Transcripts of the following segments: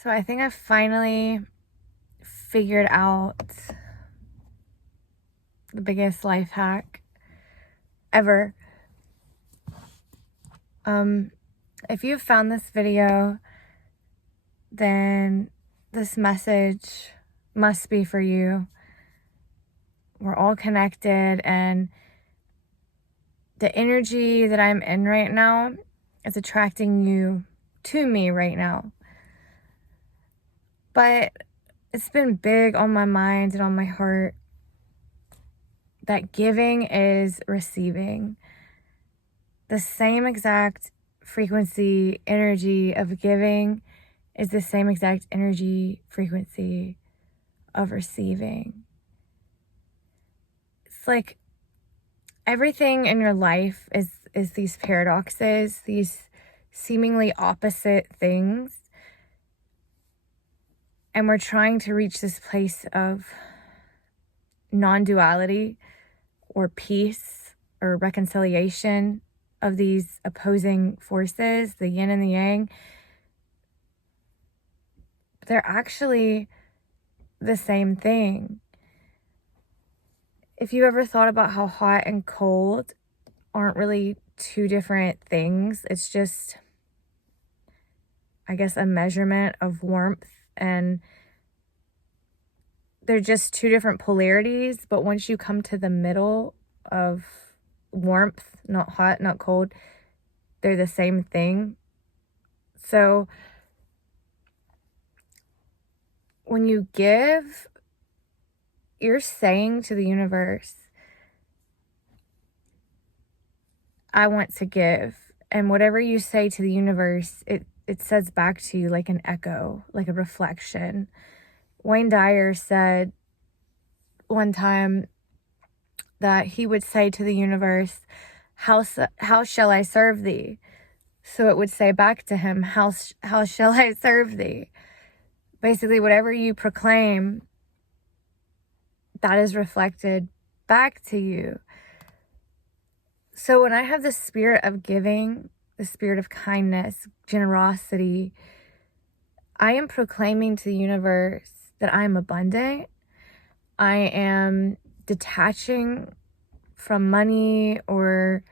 So I think I finally figured out the biggest life hack ever. If you've found this video, then this message must be for you. We're all connected, and the energy that I'm in right now is attracting you to me right now. But it's been big on my mind and on my heart that giving is receiving. The same exact frequency, energy of giving is the same exact energy, frequency of receiving. It's like everything in your life is these paradoxes, these seemingly opposite things. And we're trying to reach this place of non-duality or peace or reconciliation of these opposing forces, the yin and the yang. They're actually the same thing. If you ever thought about how hot and cold aren't really two different things, it's just, I guess, a measurement of warmth, and they're just two different polarities. But once you come to the middle of warmth, not hot, not cold, they're the same thing. So when you give, you're saying to the universe, I want to give. And whatever you say to the universe, it says back to you like an echo, like a reflection. Wayne Dyer said one time that he would say to the universe, how shall I serve thee? So it would say back to him, how shall I serve thee? Basically, whatever you proclaim, that is reflected back to you. So when I have the spirit of giving, the spirit of kindness, generosity, I am proclaiming to the universe that I am abundant. I am detaching from money or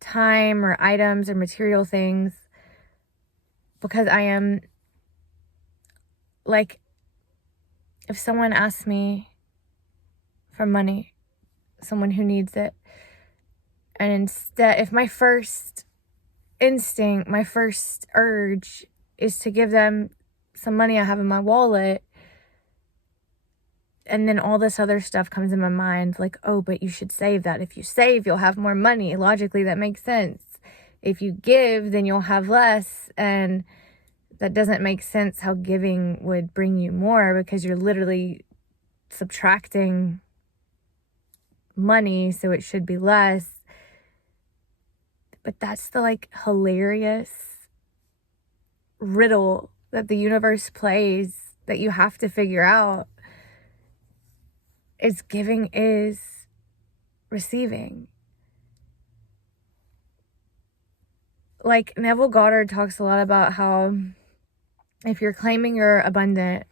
time or items or material things, because I am, like, if someone asks me for money, someone who needs it, and instead, if my first instinct, my first urge is to give them some money I have in my wallet, and then all this other stuff comes in my mind, like, oh, but you should save that. If you save, you'll have more money. Logically, that makes sense. If you give, then you'll have less. And that doesn't make sense how giving would bring you more, because you're literally subtracting money, so it should be less. But that's the, like, hilarious riddle that the universe plays that you have to figure out. Is giving is receiving. Like, Neville Goddard talks a lot about how if you're claiming you're abundant,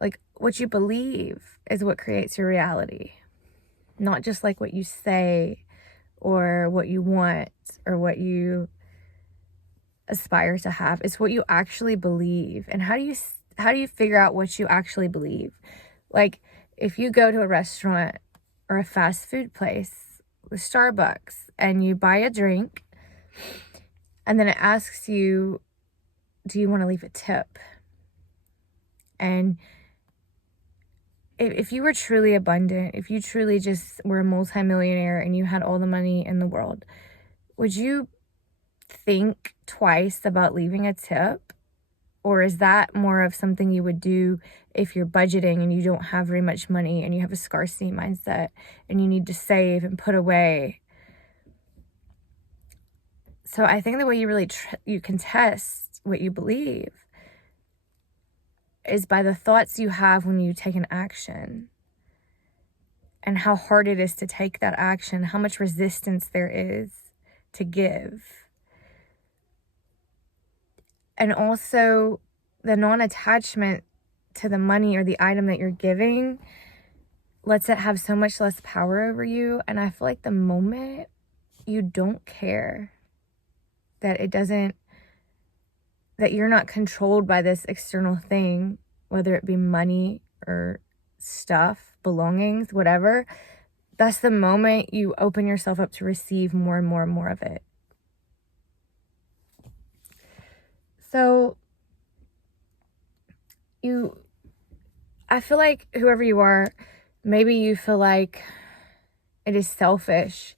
like, what you believe is what creates your reality. Not just like what you say or what you want or what you aspire to have. It's what you actually believe. And how do you figure out what you actually believe? Like, if you go to a restaurant or a fast food place with Starbucks and you buy a drink, and then it asks you, do you want to leave a tip? And if you were truly abundant, if you truly just were a multimillionaire and you had all the money in the world, would you think twice about leaving a tip? Or is that more of something you would do if you're budgeting and you don't have very much money and you have a scarcity mindset and you need to save and put away? So I think the way you really you can test what you believe is by the thoughts you have when you take an action, and how hard it is to take that action, how much resistance there is to give. And also the non-attachment to the money or the item that you're giving lets it have so much less power over you. And I feel like the moment you don't care, that it doesn't, that you're not controlled by this external thing, whether it be money or stuff, belongings, whatever, that's the moment you open yourself up to receive more and more and more of it. So I feel like whoever you are, maybe you feel like it is selfish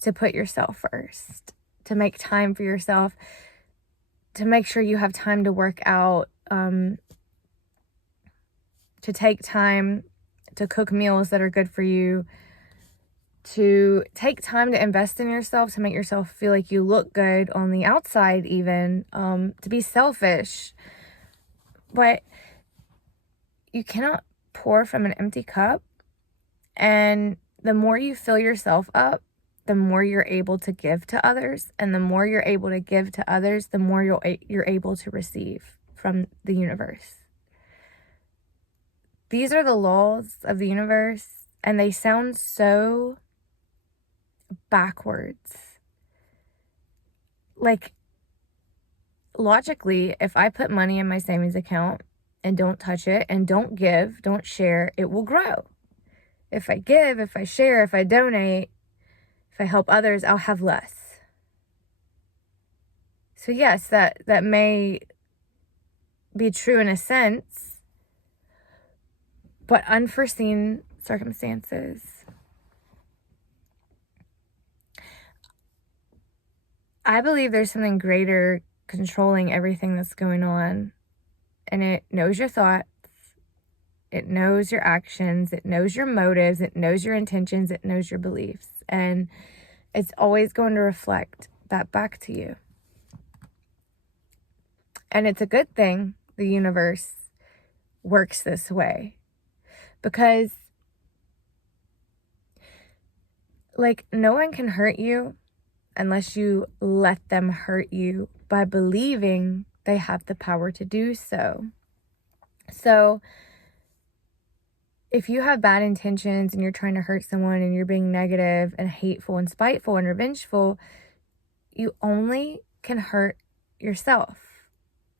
to put yourself first, to make time for yourself, to make sure you have time to work out, to take time to cook meals that are good for you, to take time to invest in yourself, to make yourself feel like you look good on the outside even, to be selfish. But you cannot pour from an empty cup. And the more you fill yourself up, the more you're able to give to others. And the more you're able to give to others, the more you're able to receive from the universe. These are the laws of the universe, and they sound so backwards. Like, logically, if I put money in my savings account and don't touch it and don't give, don't share, it will grow. If I give, if I share, if I donate, if I help others, I'll have less. So yes, that may be true in a sense, but unforeseen circumstances, I believe there's something greater controlling everything that's going on, and it knows your thoughts, it knows your actions, it knows your motives, it knows your intentions, it knows your beliefs, and it's always going to reflect that back to you. And it's a good thing the universe works this way, because like, no one can hurt you unless you let them hurt you by believing they have the power to do so. So if you have bad intentions and you're trying to hurt someone and you're being negative and hateful and spiteful and revengeful, you only can hurt yourself.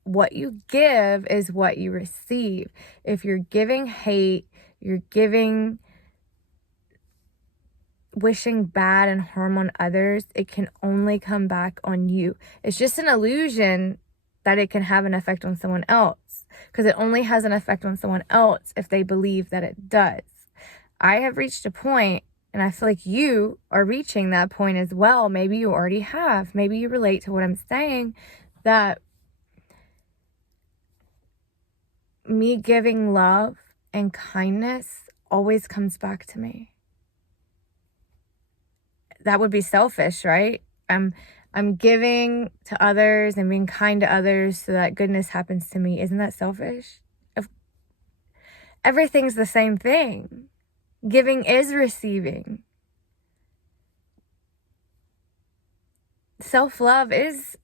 What you give is what you receive. If you're giving hate, you're giving, wishing bad and harm on others, it can only come back on you. It's just an illusion that it can have an effect on someone else, because it only has an effect on someone else if they believe that it does. I have reached a point, and I feel like you are reaching that point as well. Maybe you already have. Maybe you relate to what I'm saying, that me giving love and kindness always comes back to me. That would be selfish, right? I'm giving to others and being kind to others so that goodness happens to me. Isn't that selfish? Everything's the same thing. Giving is receiving. Self-love is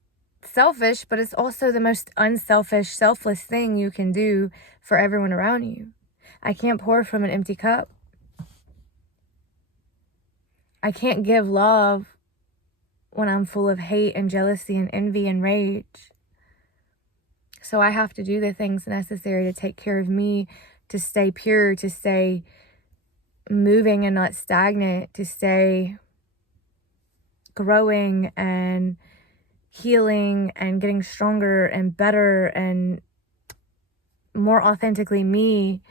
selfish, but it's also the most unselfish, selfless thing you can do for everyone around you. I can't pour from an empty cup. I can't give love when I'm full of hate and jealousy and envy and rage. So I have to do the things necessary to take care of me, to stay pure, to stay moving and not stagnant, to stay growing and healing and getting stronger and better and more authentically me,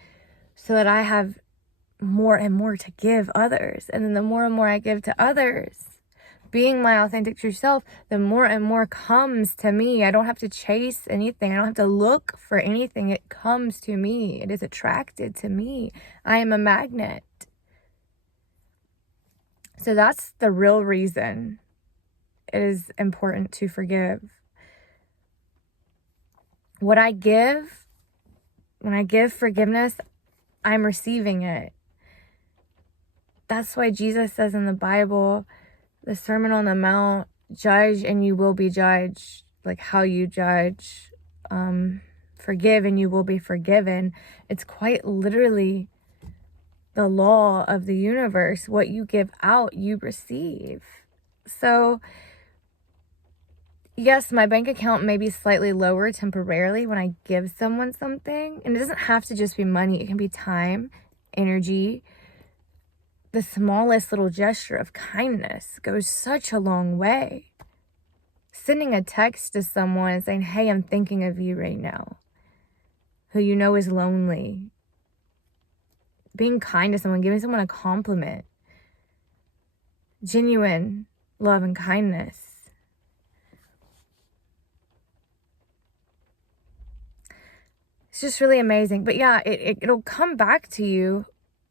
so that I have more and more to give others. And then the more and more I give to others, being my authentic true self, the more and more comes to me. I don't have to chase anything. I don't have to look for anything. It comes to me. It is attracted to me. I am a magnet. So that's the real reason it is important to forgive. What I give, when I give forgiveness, I'm receiving it. That's why Jesus says in the Bible, the Sermon on the Mount, judge and you will be judged. Like how you judge forgive and you will be forgiven. It's quite literally the law of the universe. What you give out, you receive. So yes, my bank account may be slightly lower temporarily when I give someone something. And it doesn't have to just be money. It can be time, energy. The smallest little gesture of kindness goes such a long way. Sending a text to someone and saying, hey, I'm thinking of you right now, who you know is lonely. Being kind to someone, giving someone a compliment. Genuine love and kindness. It's just really amazing. But yeah, it'll come back to you.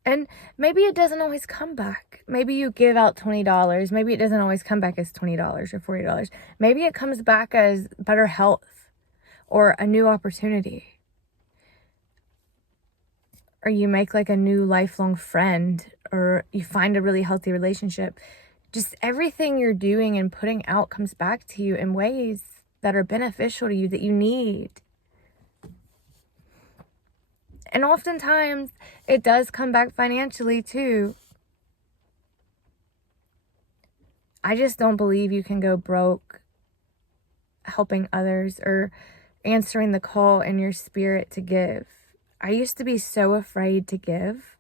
And maybe it doesn't always come back. Maybe you give out $20. Maybe it doesn't always come back as $20 or $40. Maybe it comes back as better health or a new opportunity. Or you make like a new lifelong friend, or you find a really healthy relationship. Just everything you're doing and putting out comes back to you in ways that are beneficial to you, that you need. And oftentimes, it does come back financially too. I just don't believe you can go broke helping others or answering the call in your spirit to give. I used to be so afraid to give.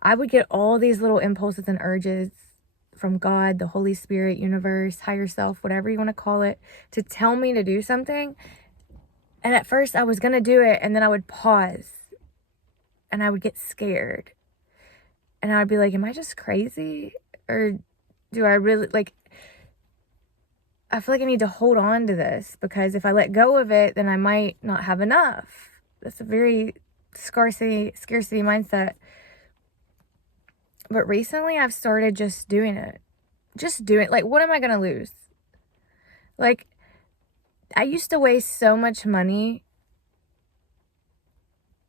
I would get all these little impulses and urges from God, the Holy Spirit, universe, higher self, whatever you want to call it, to tell me to do something. And at first I was going to do it, and then I would pause and I would get scared. And I'd be like, am I just crazy? Or do I really, like, I feel like I need to hold on to this, because if I let go of it, then I might not have enough. That's a very scarcity mindset. But recently I've started just doing it. Just do it. Like, what am I going to lose? Like, I used to waste so much money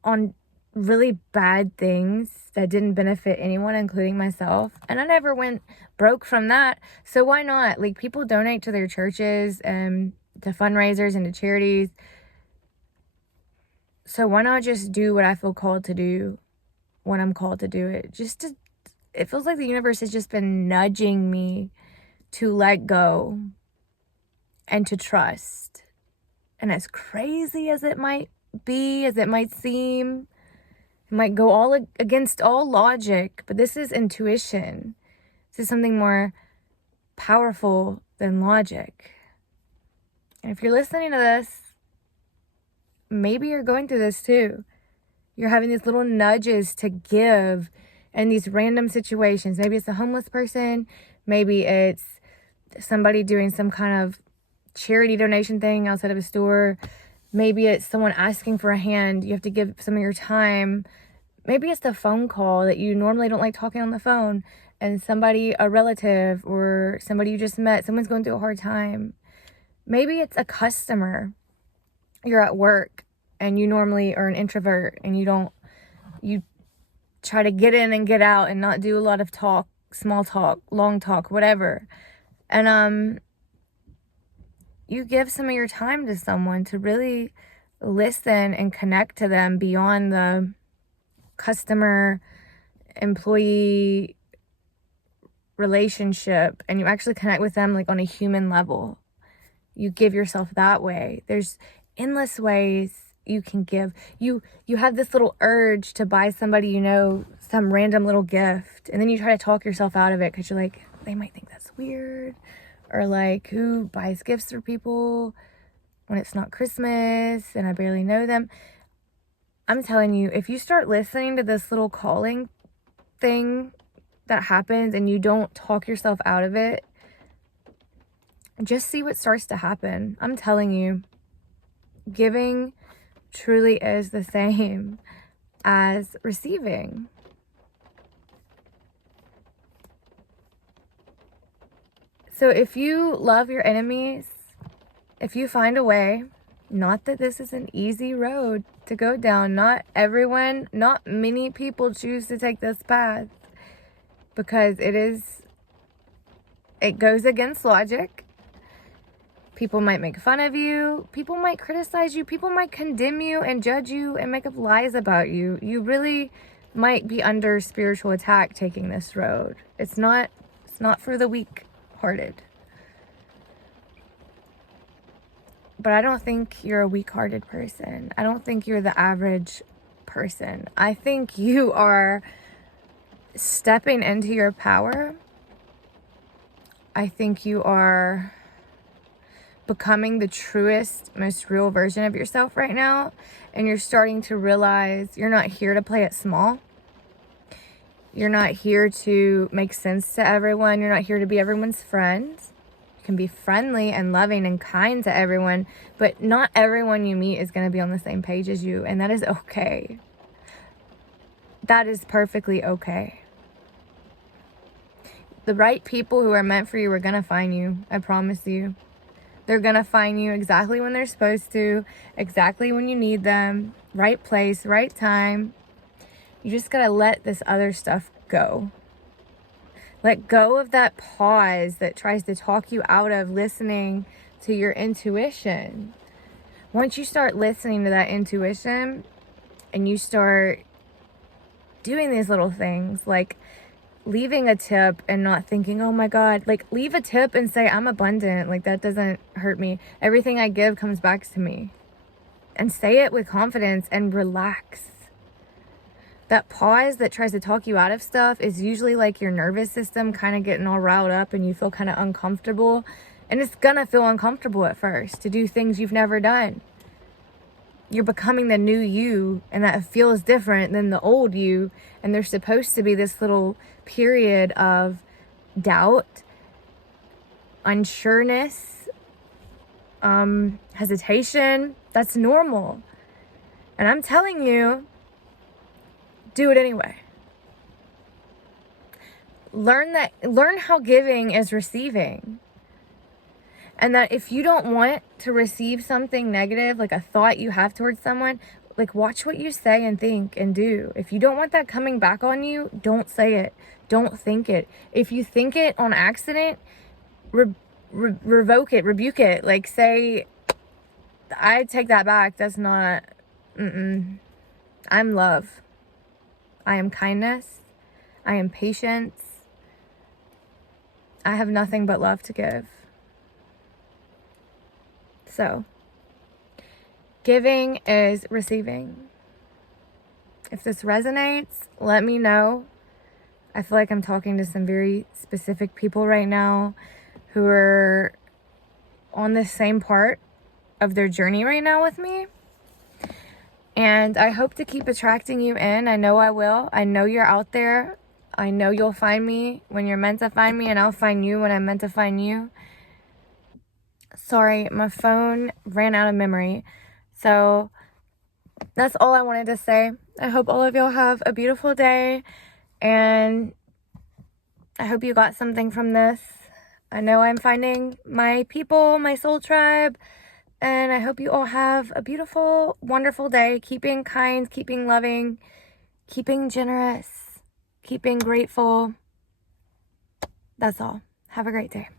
on really bad things that didn't benefit anyone, including myself. And I never went broke from that. So why not? Like, people donate to their churches and to fundraisers and to charities. So why not just do what I feel called to do when I'm called to do it? It feels like the universe has just been nudging me to let go and to trust. And as crazy as it might be, as it might seem, it might go all against all logic, but this is intuition. This is something more powerful than logic. And if you're listening to this, maybe you're going through this too. You're having these little nudges to give in these random situations. Maybe it's a homeless person. Maybe it's somebody doing some kind of charity donation thing outside of a store. Maybe it's someone asking for a hand. You have to give some of your time. Maybe it's the phone call that you normally don't like talking on the phone, and somebody, a relative or somebody you just met, someone's going through a hard time. Maybe it's a customer. You're at work and you normally are an introvert, and you try to get in and get out and not do a lot of talk, small talk, long talk, whatever. And you give some of your time to someone to really listen and connect to them beyond the customer employee relationship, and you actually connect with them like on a human level. You give yourself that way. There's endless ways you can give. You have this little urge to buy somebody, you know, some random little gift, and then you try to talk yourself out of it because you're like, they might think that's weird, or like, who buys gifts for people when it's not Christmas and I barely know them? I'm telling you, if you start listening to this little calling thing that happens and you don't talk yourself out of it, just see what starts to happen. I'm telling you, giving truly is the same as receiving. So if you love your enemies, if you find a way, not that this is an easy road to go down. Not many people choose to take this path, because it goes against logic. People might make fun of you. People might criticize you. People might condemn you and judge you and make up lies about you. You really might be under spiritual attack taking this road. It's not for the weak-hearted. But I don't think you're a weak-hearted person. I don't think you're the average person. I think you are stepping into your power. I think you are becoming the truest, most real version of yourself right now. And you're starting to realize you're not here to play it small. You're not here to make sense to everyone. You're not here to be everyone's friend. You can be friendly and loving and kind to everyone, but not everyone you meet is going to be on the same page as you. And that is okay. That is perfectly okay. The right people who are meant for you are going to find you. I promise you. They're going to find you exactly when they're supposed to, exactly when you need them, right place, right time. You just got to let this other stuff go. Let go of that pause that tries to talk you out of listening to your intuition. Once you start listening to that intuition and you start doing these little things like leaving a tip and not thinking, oh my God, like leave a tip and say, I'm abundant. Like that doesn't hurt me. Everything I give comes back to me. And say it with confidence and relax. That pause that tries to talk you out of stuff is usually like your nervous system kind of getting all riled up and you feel kind of uncomfortable. And it's gonna feel uncomfortable at first to do things you've never done. You're becoming the new you, and that feels different than the old you. And there's supposed to be this little period of doubt, unsureness, hesitation. That's normal. And I'm telling you, do it anyway. Learn how giving is receiving. And that if you don't want to receive something negative, like a thought you have towards someone, like watch what you say and think and do. If you don't want that coming back on you, don't say it. Don't think it. If you think it on accident, revoke it, rebuke it. Like say, I take that back. That's not, I'm love. I am kindness. I am patience. I have nothing but love to give. So, giving is receiving. If this resonates, let me know. I feel like I'm talking to some very specific people right now who are on the same part of their journey right now with me. And I hope to keep attracting you in. I know I will. I know you're out there. I know you'll find me when you're meant to find me, and I'll find you when I'm meant to find you. Sorry, my phone ran out of memory. So that's all I wanted to say. I hope all of y'all have a beautiful day, and I hope you got something from this. I know I'm finding my people, my soul tribe, and I hope you all have a beautiful, wonderful day. Keeping kind, keeping loving, keeping generous, keeping grateful. That's all. Have a great day.